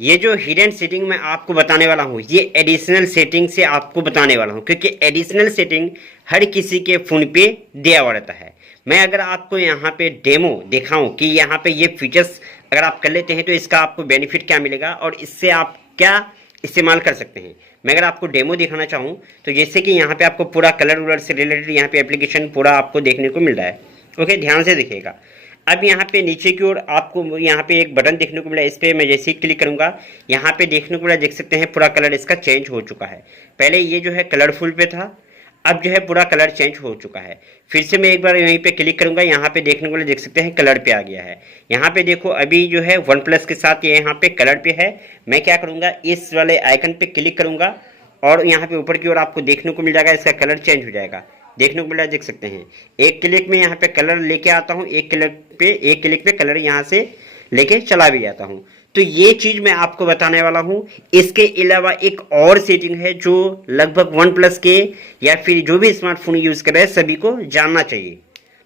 ये जो hidden setting मैं आपको बताने वाला हूँ, ये एडिशनल सेटिंग से आपको बताने वाला हूँ, क्योंकि एडिशनल सेटिंग हर किसी के फ़ोन पे दिया हुआ रहता है। मैं अगर आपको यहाँ पे डेमो दिखाऊं कि यहाँ पे ये फीचर्स अगर आप कर लेते हैं तो इसका आपको बेनिफिट क्या मिलेगा और इससे आप क्या इस्तेमाल कर सकते हैं। मैं अगर आपको डेमो दिखाना चाहूँ तो जैसे कि यहाँ पे आपको पूरा कलर वलर से रिलेटेड यहाँ पे एप्लीकेशन पूरा आपको देखने को मिल रहा है। ओके, ध्यान से देखिएगा। अब यहाँ पे नीचे की ओर आपको यहाँ पे एक बटन देखने को मिला, इस पर मैं जैसे ही क्लिक करूंगा यहाँ पे देखने को मिला, देख सकते हैं पूरा कलर इसका चेंज हो चुका है। पहले ये जो है कलरफुल पे था, अब जो है पूरा कलर चेंज हो चुका है। फिर से मैं एक बार यहीं पे क्लिक करूंगा, यहाँ पे देखने को मिला, देख सकते हैं कलर पे आ गया है। यहाँ पे देखो अभी जो है वन प्लस के साथ ये यहाँ पे कलर पे है। मैं क्या करूंगा, इस वाले आइकन पे क्लिक करूंगा और यहाँ पे ऊपर की ओर आपको देखने को मिल जाएगा, इसका कलर चेंज हो जाएगा। देखने को मिला, देख सकते हैं एक क्लिक में यहाँ पे कलर लेके आता हूँ, एक क्लिक पे कलर यहाँ से लेके चला भी जाता हूँ। तो ये चीज मैं आपको बताने वाला हूँ। इसके अलावा एक और सेटिंग है जो लगभग वन प्लस के या फिर जो भी स्मार्टफोन यूज कर रहे हैं सभी को जानना चाहिए।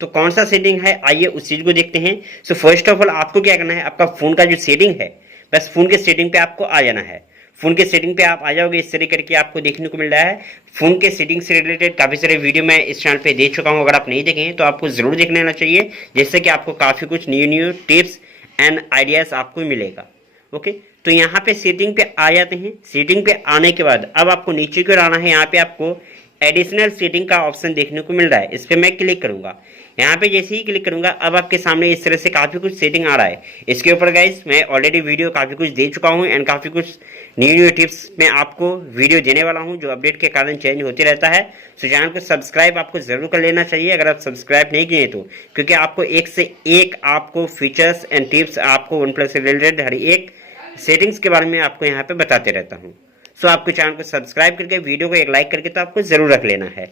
तो कौन सा सेटिंग है, आइए उस चीज को देखते हैं। सो फर्स्ट ऑफ ऑल आपको क्या करना है, आपका फोन का जो सेटिंग है, बस फोन के सेटिंग पे आपको आ जाना है। फोन के सेटिंग पे आप आ जाओगे, इस तरह करके आपको देखने को मिल रहा है। फोन के सेटिंग से रिलेटेड काफी सारे वीडियो मैं इस चैनल पे दे चुका हूं, अगर आप नहीं देखे हैं तो आपको जरूर देख लेना चाहिए, जिससे कि आपको काफी कुछ न्यू टिप्स एंड आइडियाज आपको मिलेगा। ओके, तो यहाँ पे सेटिंग पे आ जाते हैं। सेटिंग पे आने के बाद अब आपको नीचे की ओर आना है। यहाँ पे आपको एडिशनल सेटिंग का ऑप्शन देखने को मिल रहा है, इस पर मैं क्लिक करूंगा। यहाँ पे जैसे ही क्लिक करूंगा अब आपके सामने इस तरह से काफी कुछ सेटिंग आ रहा है। इसके ऊपर गाइस मैं ऑलरेडी वीडियो काफी कुछ दे चुका हूँ एंड काफी कुछ न्यू टिप्स मैं आपको वीडियो देने वाला हूँ, जो अपडेट के कारण चेंज होते रहता है। सो चैनल को सब्सक्राइब आपको जरूर कर लेना चाहिए अगर आप सब्सक्राइब नहीं किए तो, क्योंकि आपको एक से एक आपको फीचर्स एंड टिप्स आपको वन प्लस से रिलेटेड हर एक सेटिंग्स के बारे में आपको यहाँ पे बताते रहता हूँ। सो आपको चैनल को सब्सक्राइब करके वीडियो को एक लाइक करके तो आपको जरूर रख लेना है।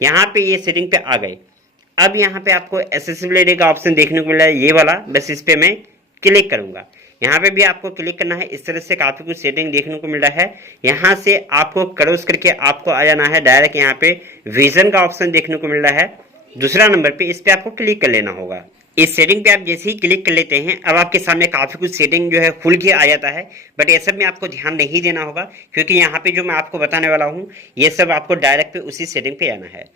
यहाँ पे ये सेटिंग पे आ गए। अब यहाँ पे आपको एक्सेसिबिलिटी का ऑप्शन देखने को मिला है, ये वाला, बस इस पे मैं क्लिक करूंगा। यहाँ पे भी आपको क्लिक करना है। इस तरह से काफी कुछ सेटिंग देखने को मिल रहा है। यहाँ से आपको क्रॉस करके आपको आ जाना है डायरेक्ट, यहाँ पे विजन का ऑप्शन देखने को मिल रहा है दूसरा नंबर पे, इस पे आपको क्लिक कर लेना होगा। इस सेटिंग पे आप जैसे ही क्लिक कर लेते हैं अब आपके सामने काफी कुछ सेटिंग जो है खुल के आ जाता है, बट ये सब में आपको ध्यान नहीं देना होगा, क्योंकि यहाँ पे जो मैं आपको बताने वाला हूँ ये सब आपको डायरेक्ट पे उसी सेटिंग पे आना है।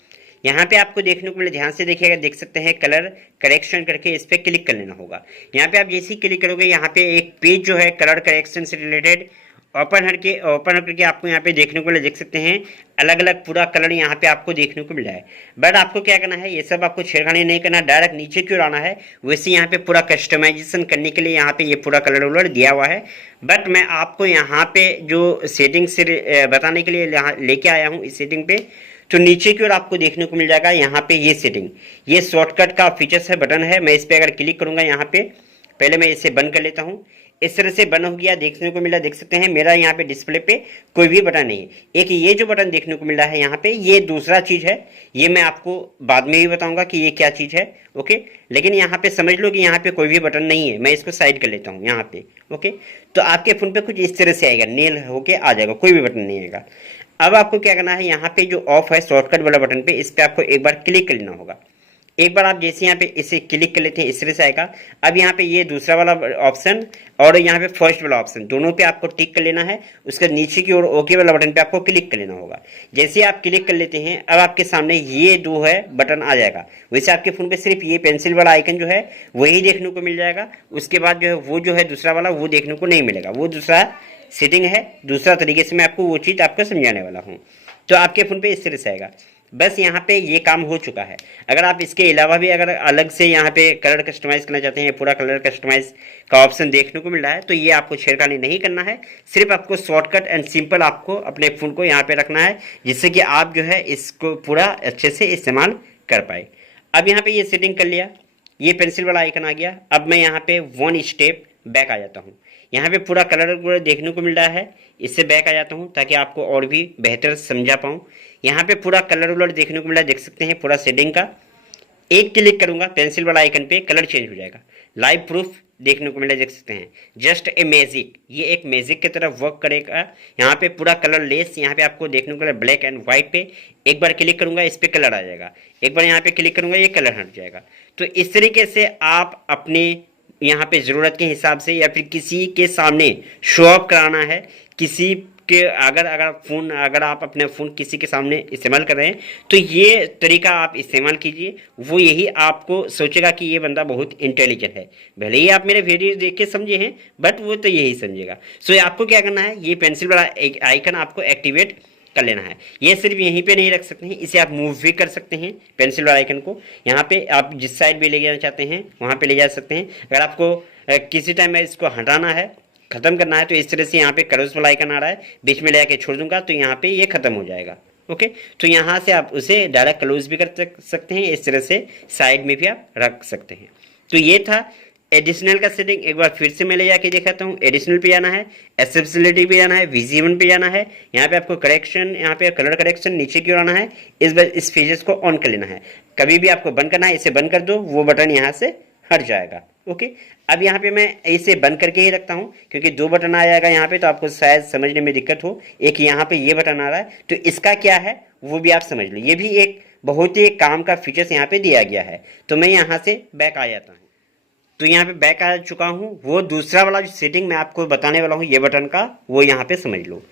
यहाँ पे आपको देखने को मिले, ध्यान से देखिएगा, देख सकते हैं कलर करेक्शन करके, इस पे क्लिक कर लेना होगा। यहाँ पे आप जैसे ही क्लिक करोगे यहाँ पे एक पेज जो है कलर करेक्शन से रिलेटेड ओपन करके आपको यहाँ पे देखने को मिले, देख सकते हैं अलग अलग पूरा कलर यहाँ पे आपको देखने को मिल रहा है। बट आपको क्या करना है, ये सब आपको छेड़खानी नहीं करना, डायरेक्ट नीचे की ओर आना है। वैसे यहाँ पे पूरा कस्टमाइजेशन करने के लिए यहाँ पे ये पूरा कलर वलर दिया हुआ है, बट मैं आपको यहाँ पे जो सेटिंग से बताने के लिए लेके आया हूँ इस सेटिंग पे। तो नीचे की ओर आपको देखने को मिल जाएगा यहाँ पे ये सेटिंग, ये शॉर्टकट का फीचर्स है, बटन है। मैं इस पे अगर क्लिक करूंगा यहाँ पे, पहले मैं इसे बंद कर लेता हूँ। इस तरह से बंद हो गया, देखने को मिला, देख सकते हैं मेरा यहाँ पे डिस्प्ले पे कोई भी बटन नहीं है। एक ये जो बटन देखने को मिल रहा है यहाँ पे, ये दूसरा चीज है, ये मैं आपको बाद में भी बताऊंगा कि ये क्या चीज है। ओके, लेकिन यहाँ पे समझ लो कि यहाँ पे कोई भी बटन नहीं है। मैं इसको साइड कर लेता हूँ यहाँ पे। ओके, तो आपके फोन पे कुछ इस तरह से आएगा, नेल होके आ जाएगा, कोई भी बटन नहीं आएगा। अब आपको क्या करना है, यहाँ पे जो ऑफ है शॉर्टकट वाला बटन पे, इस पे आपको एक बार क्लिक कर लेना होगा। एक बार आप जैसे यहाँ पे इसे क्लिक कर लेते हैं इस तरह से आएगा। अब यहाँ पे ये दूसरा वाला ऑप्शन और यहाँ पे फर्स्ट वाला ऑप्शन, दोनों पे आपको टिक कर लेना है। उसके नीचे की ओर ओके वाला बटन पे आपको क्लिक कर लेना होगा। जैसे आप क्लिक कर लेते हैं अब आपके सामने ये दो है बटन आ जाएगा। वैसे आपके फोन पे सिर्फ ये पेंसिल वाला आइकन जो है वही देखने को मिल जाएगा। उसके बाद जो है वो जो है दूसरा वाला वो देखने को नहीं मिलेगा, वो दूसरा सेटिंग है, दूसरा तरीके से मैं आपको वो चीज़ आपको समझाने वाला हूँ। तो आपके फ़ोन पे इस तरह से आएगा। बस यहाँ पे ये काम हो चुका है। अगर आप इसके अलावा भी अगर अलग से यहाँ पे कलर कस्टमाइज़ करना चाहते हैं, पूरा कलर कस्टमाइज़ का ऑप्शन देखने को मिल रहा है, तो ये आपको छेड़खानी नहीं करना है। सिर्फ आपको शॉर्टकट एंड सिंपल आपको अपने फ़ोन को यहाँ पे रखना है, जिससे कि आप जो है इसको पूरा अच्छे से इस्तेमाल कर पाए। अब यहाँ पे ये सेटिंग कर लिया, ये पेंसिल वाला आइकन आ गया। अब मैं यहाँ पे वन स्टेप बैक आ जाता हूँ। यहाँ पे पूरा कलर देखने को मिल रहा है, इससे बैक आ जाता हूँ ताकि आपको और भी बेहतर समझा पाऊँ। यहाँ पे पूरा कलर वलर देखने को मिला, देख सकते हैं पूरा सेटिंग का। एक क्लिक करूंगा पेंसिल वाला आइकन पे, कलर चेंज हो जाएगा। लाइव प्रूफ देखने को मिला, देख सकते हैं जस्ट ए मैजिक, ये एक मैजिक की तरह वर्क करेगा। यहाँ पे पूरा कलर लेस यहाँ पे आपको देखने को मिला ब्लैक एंड व्हाइट पे। एक बार क्लिक करूंगा इस पे कलर आ जाएगा, एक बार यहाँ पे क्लिक करूंगा ये कलर हट जाएगा। तो इस तरीके से आप अपने यहाँ पे ज़रूरत के हिसाब से या फिर किसी के सामने शो ऑफ कराना है, किसी के अगर आप अपने फ़ोन किसी के सामने इस्तेमाल कर रहे हैं तो ये तरीका आप इस्तेमाल कीजिए। वो यही आपको सोचेगा कि ये बंदा बहुत इंटेलिजेंट है। भले ही आप मेरे वीडियो देख के समझे हैं बट वो तो यही समझेगा। सो आपको क्या करना है, ये पेंसिल वाला आइकन आपको एक्टिवेट कर लेना है। ये सिर्फ यहीं पे नहीं रख सकते हैं, इसे आप मूव भी कर सकते हैं। पेंसिल वाला आइकन को यहाँ पे आप जिस साइड भी ले जाना चाहते हैं वहाँ पे ले जा सकते हैं। अगर आपको किसी टाइम में इसको हटाना है, ख़त्म करना है, तो इस तरह से यहाँ पे क्रॉस वाला आइकन आ रहा है, बीच में ले जाके छोड़ दूंगा तो यहाँ पे ये ख़त्म हो जाएगा। ओके, तो यहाँ से आप उसे डायरेक्ट क्लोज भी कर सकते हैं, इस तरह से साइड में भी आप रख सकते हैं। तो ये था एडिशनल का सेटिंग। एक बार फिर से मैं ले जाके दिखाता हूँ। एडिशनल पे जाना है, एक्सेसिबिलिटी पे जाना है, विजिबल पे जाना है। यहाँ पे आपको करेक्शन, यहाँ पे कलर करेक्शन नीचे की ओर आना है। इस फीचर्स को ऑन कर लेना है। कभी भी आपको बंद करना है, इसे बंद कर दो, वो बटन यहाँ से हट जाएगा। ओके, अब यहाँ पे मैं इसे बंद करके ही रखता हूँ क्योंकि दो बटन आ जाएगा यहाँ पे, तो आपको शायद समझने में दिक्कत हो। एक यहाँ पे ये बटन आ रहा है, तो इसका क्या है वो भी आप समझ लो। ये भी एक बहुत ही काम का फीचर्स यहाँ पे दिया गया है। तो मैं यहाँ से बैक आ जाता हूँ। तो यहाँ पे बैक आ चुका हूँ। वो दूसरा वाला जो सेटिंग मैं आपको बताने वाला हूँ ये बटन का, वो यहाँ पे समझ लो।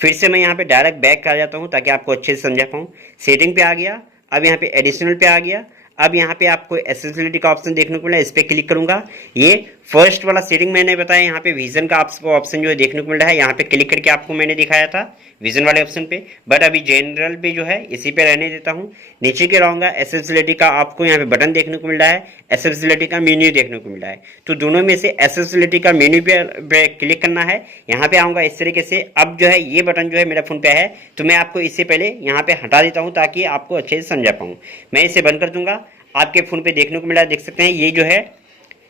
फिर से मैं यहाँ पे डायरेक्ट बैक आ जाता हूँ ताकि आपको अच्छे से समझा पाऊँ। सेटिंग पे आ गया, अब यहाँ पे एडिशनल पे आ गया। अब यहाँ पे आपको एक्सेसिबिलिटी का ऑप्शन देखने को मिला, इस पर क्लिक करूंगा। ये फर्स्ट वाला सेटिंग मैंने बताया, यहाँ पे विजन का आपको ऑप्शन जो है देखने को मिल रहा है। यहाँ पे क्लिक करके आपको मैंने दिखाया था विजन वाले ऑप्शन पे, बट अभी जनरल पे जो है इसी पे रहने देता हूँ। नीचे के रहूँगा, एक्सेसिबिलिटी का आपको यहाँ पे बटन देखने को मिल रहा है, एक्सेसिबिलिटी का मेन्यू देखने को मिल रहा है। तो दोनों में से एक्सेसिबिलिटी का मेन्यू पे क्लिक करना है। यहाँ पे आऊँगा इस तरीके से। अब जो है ये बटन जो है मेरा फोन पे है, तो मैं आपको इससे पहले यहाँ पे हटा देता हूँ ताकि आपको अच्छे से समझा पाऊँ। मैं इसे बंद कर दूंगा। आपके फ़ोन पे देखने को मिला, देख सकते हैं ये जो है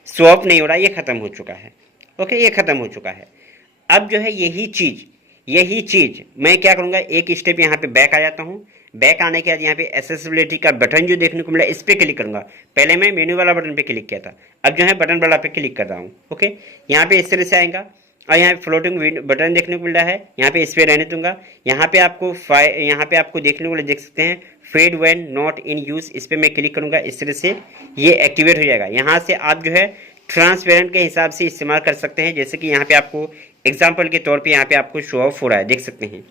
शो ऑफ नहीं हो रहा, ये ख़त्म हो चुका है। ओके, ये ख़त्म हो चुका है। अब जो है यही चीज़ मैं क्या करूँगा, एक स्टेप यहाँ पे बैक आ जाता हूँ। बैक आने के बाद यहाँ पे एक्सेसिबिलिटी का बटन जो देखने को मिला, इस पर क्लिक करूँगा। पहले मैं मेन्यू वाला बटन पे क्लिक किया था, अब जो है बटन वाला पे क्लिक कर रहा हूँ। ओके, यहाँ पे इस तरह से आएगा और यहाँ फ्लोटिंग बटन देखने को मिल रहा है, यहाँ पे इस पर रहने दूंगा। यहाँ पे आपको देखने को देख सकते हैं fade when not in use, इस पर मैं क्लिक करूँगा। इस तरह से ये एक्टिवेट हो जाएगा। यहाँ से आप जो है ट्रांसपेरेंट के हिसाब से इस्तेमाल कर सकते हैं, जैसे कि यहाँ पे आपको एग्जाम्पल के तौर पे यहाँ पे आपको शो ऑफ हो रहा है, देख सकते हैं।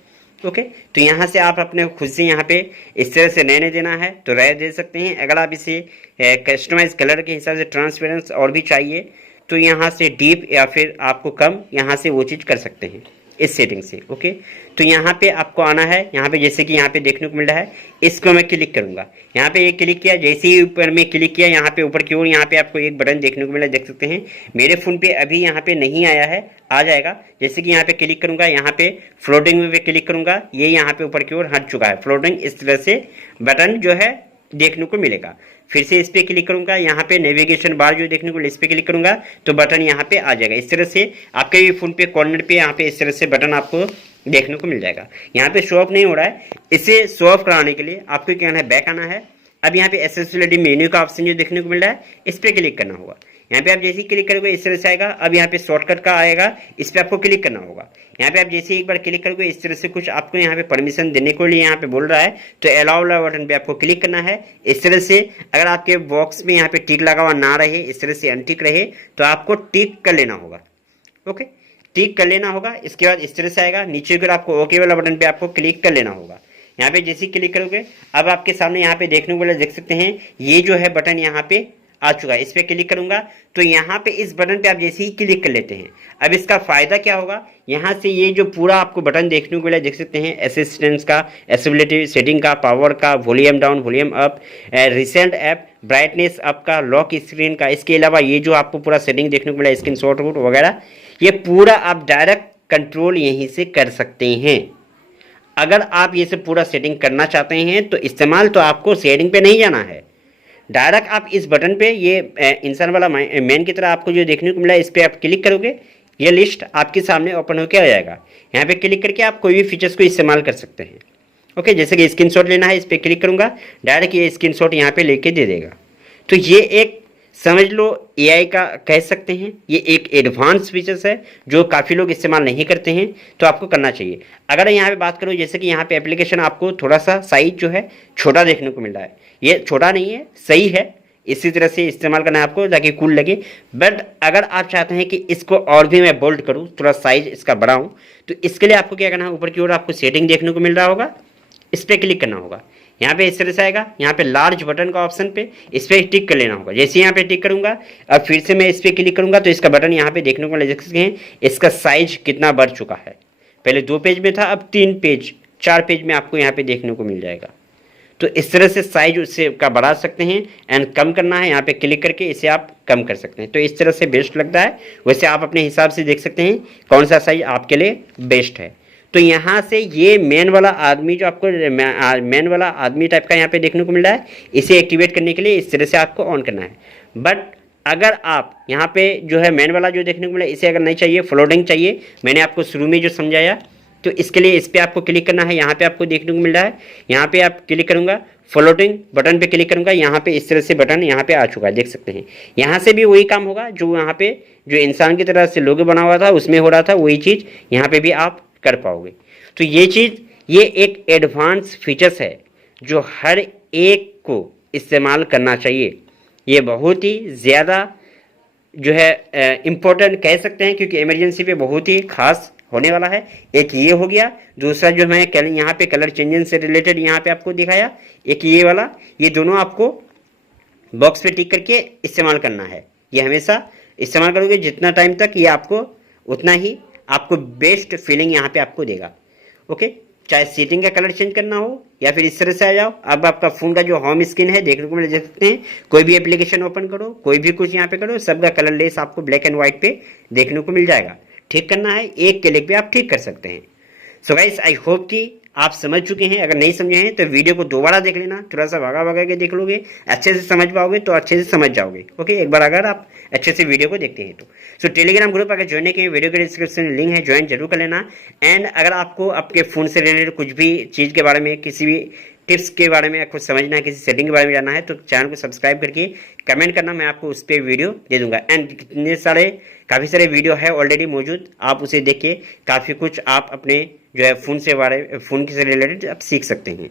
ओके, तो यहाँ से आप अपने खुद से यहाँ पे इस तरह से रहने देना है तो रह दे सकते हैं। अगर आप इसे कस्टमाइज कलर के हिसाब से ट्रांसपेरेंस और भी चाहिए तो यहाँ से डीप या फिर आपको कम, यहाँ से वो चीज़ कर सकते हैं इस सेटिंग से। ओके, तो यहाँ पे आपको आना है। यहाँ पे जैसे कि यहाँ पे देखने को मिल रहा है, इसको मैं क्लिक करूँगा। यहाँ पे एक क्लिक किया, जैसे ही ऊपर में क्लिक किया, यहाँ पे ऊपर की ओर यहाँ पे आपको एक बटन देखने को मिला, देख सकते हैं। मेरे फ़ोन पे अभी यहाँ पे नहीं आया है, आ जाएगा। जैसे कि यहाँ पे क्लिक करूँगा, यहाँ पे फ्लोटिंग पे क्लिक करूँगा, ये यहाँ पे ऊपर की ओर हट चुका है फ्लोटिंग। इस तरह से बटन जो है देखने को मिलेगा। फिर से इस पर क्लिक करूंगा, यहाँ पे नेविगेशन बार जो देखने को, इस पर क्लिक करूंगा तो बटन यहाँ पे आ जाएगा। इस तरह से आपके भी फोन पे कॉर्नर पे यहाँ पे इस तरह से बटन आपको देखने को मिल जाएगा। यहाँ पे शो ऑफ नहीं हो रहा है, इसे शो ऑफ कराने के लिए आपको क्या करना है, बैक आना है। अब यहाँ पे एक्सेसिबिलिटी मेन्यू का ऑप्शन जो देखने को मिल रहा है, इस पर क्लिक करना होगा। यहाँ पे आप जैसे ही क्लिक करोगे इस तरह से आएगा। अब यहाँ पे शॉर्टकट का आएगा, इस पर आपको क्लिक करना होगा। यहाँ पे आप जैसे ही एक बार क्लिक करोगे इस तरह से कुछ आपको यहाँ पे परमिशन देने को लिए यहाँ पे बोल रहा है, तो अलाउ वाला बटन पे आपको क्लिक करना है। इस तरह से अगर आपके बॉक्स में यहाँ पे टिक लगा हुआ ना रहे, इस तरह से अनटिक रहे, तो आपको टिक कर लेना होगा। ओके, टिक कर लेना होगा। इसके बाद इस तरह से आएगा, नीचे की ओर आपको ओके वाला बटन पे आपको क्लिक कर लेना होगा। यहाँ पे जैसे ही क्लिक करोगे अब आपके सामने यहाँ पे देखने को मिला, देख सकते हैं ये जो है बटन यहाँ पे आ चुका है। इस पर क्लिक करूंगा तो यहाँ पे इस बटन पे आप जैसे ही क्लिक कर लेते हैं, अब इसका फायदा क्या होगा, यहाँ से ये जो पूरा आपको बटन देखने को मिला, देख सकते हैं असिस्टेंस का, एक्सेसिबिलिटी सेटिंग का, पावर का, volume down, volume up, recent app, brightness up का, लॉक स्क्रीन का। इसके अलावा ये जो आपको पूरा सेटिंग देखने को मिला, स्क्रीन शॉट वगैरह, ये पूरा आप डायरेक्ट कंट्रोल यहीं से कर सकते हैं। अगर आप ये सब पूरा सेटिंग करना चाहते हैं तो इस्तेमाल तो आपको सेटिंग पे नहीं जाना है, डायरेक्ट आप इस बटन पे ये इंसान वाला मेन की तरह आपको जो देखने को मिला है, इस पर आप क्लिक करोगे, ये लिस्ट आपके सामने ओपन होकर आ जाएगा। यहाँ पे क्लिक करके आप कोई भी फीचर्स को इस्तेमाल कर सकते हैं। ओके, जैसे कि स्क्रीनशॉट लेना है, इस पर क्लिक करूँगा, डायरेक्ट ये स्क्रीनशॉट यहाँ पे लेके दे देगा। तो ये एक समझ लो एआई का कह सकते हैं, ये एक एडवांस फीचर्स है जो काफ़ी लोग इस्तेमाल नहीं करते हैं, तो आपको करना चाहिए। अगर यहाँ पे बात करूँ, जैसे कि यहाँ पे एप्लीकेशन आपको थोड़ा सा साइज जो है छोटा देखने को मिल रहा है, ये छोटा नहीं है, सही है, इसी तरह से इस्तेमाल करना है आपको ताकि कूल लगे। बट अगर आप चाहते हैं कि इसको और भी मैं बोल्ड करूँ, थोड़ा साइज इसका बढ़ाऊँ, तो इसके लिए आपको क्या करना है, ऊपर की ओर आपको सेटिंग देखने को मिल रहा होगा, इस पर क्लिक करना होगा। यहाँ पे इस तरह से आएगा, यहाँ पे लार्ज बटन का ऑप्शन पे इस पर टिक कर लेना होगा। जैसे यहाँ पे टिक करूंगा, अब फिर से मैं इस पर क्लिक करूंगा तो इसका बटन यहाँ पे देखने को मिल सकते हैं, इसका साइज कितना बढ़ चुका है। पहले 2 पेज में था, अब 3 पेज 4 पेज में आपको यहाँ पे देखने को मिल जाएगा। तो इस तरह से साइज उससे का बढ़ा सकते हैं एंड कम करना है, यहाँ पे क्लिक करके इसे आप कम कर सकते हैं। तो इस तरह से बेस्ट लगता है। वैसे आप अपने हिसाब से देख सकते हैं कौन सा साइज आपके लिए बेस्ट है। तो यहाँ से ये मेन वाला आदमी जो आपको मेन वाला आदमी टाइप का यहाँ पे देखने को मिल रहा है, इसे एक्टिवेट करने के लिए इस तरह से आपको ऑन करना है। बट अगर आप यहाँ पे जो है मेन वाला जो देखने को मिला, इसे अगर नहीं चाहिए, फ्लोटिंग चाहिए, मैंने आपको शुरू में जो समझाया, तो इसके लिए इस पर आपको क्लिक करना है। यहाँ पे आपको देखने को मिल रहा है, यहाँ पे आप क्लिक करूँगा, फ्लोटिंग बटन पे क्लिक करूँगा, यहाँ पे इस तरह से बटन यहाँ पे आ चुका है, देख सकते हैं। यहाँ से भी वही काम होगा जो यहाँ पे जो इंसान की तरह से लोगो बना हुआ था उसमें हो रहा था, वही चीज़ यहाँ पे भी आप कर पाओगे। तो ये चीज़, ये एक एडवांस फीचर्स है जो हर एक को इस्तेमाल करना चाहिए। ये बहुत ही ज़्यादा जो है इम्पोर्टेंट कह सकते हैं, क्योंकि इमरजेंसी पे बहुत ही खास होने वाला है। एक ये हो गया, दूसरा जो मैं यहाँ पे कलर चेंजिंग से रिलेटेड यहाँ पे आपको दिखाया, एक ये वाला, ये दोनों आपको बॉक्स पे टिक करके इस्तेमाल करना है। ये हमेशा इस्तेमाल करोगे जितना टाइम तक, ये आपको उतना ही आपको बेस्ट फीलिंग यहाँ पे आपको देगा। ओके, चाहे सेटिंग का कलर चेंज करना हो या फिर इस तरह से आ जाओ। अब आपका फ़ोन का जो होम स्क्रीन है देखने को मिल सकते हैं, कोई भी एप्लीकेशन ओपन करो, कोई भी कुछ यहाँ पे करो, सबका कलर लेस आपको ब्लैक एंड व्हाइट पे देखने को मिल जाएगा। ठीक करना है, एक क्लिक पे आप ठीक कर सकते हैं। सो गाइस, आई होप कि आप समझ चुके हैं। अगर नहीं समझे हैं तो वीडियो को दोबारा देख लेना, थोड़ा सा भागा भागा के देख लोगे, अच्छे से समझ पाओगे तो अच्छे से समझ जाओगे। ओके, एक बार अगर आप अच्छे से वीडियो को देखते हैं तो। सो टेलीग्राम ग्रुप अगर ज्वाइन के वीडियो के डिस्क्रिप्शन में लिंक है, ज्वाइन जरूर कर लेना। एंड अगर आपको आपके फ़ोन से रिलेटेड कुछ भी चीज़ के बारे में, किसी भी टिप्स के बारे में कुछ समझना है, किसी सेटिंग के बारे में जानना है, तो चैनल को सब्सक्राइब करके कमेंट करना, मैं आपको उस पर वीडियो दे दूंगा। एंड काफ़ी सारे वीडियो है ऑलरेडी मौजूद, आप उसे देख के काफ़ी कुछ आप अपने जो है फ़ोन से रिलेटेड आप सीख सकते हैं।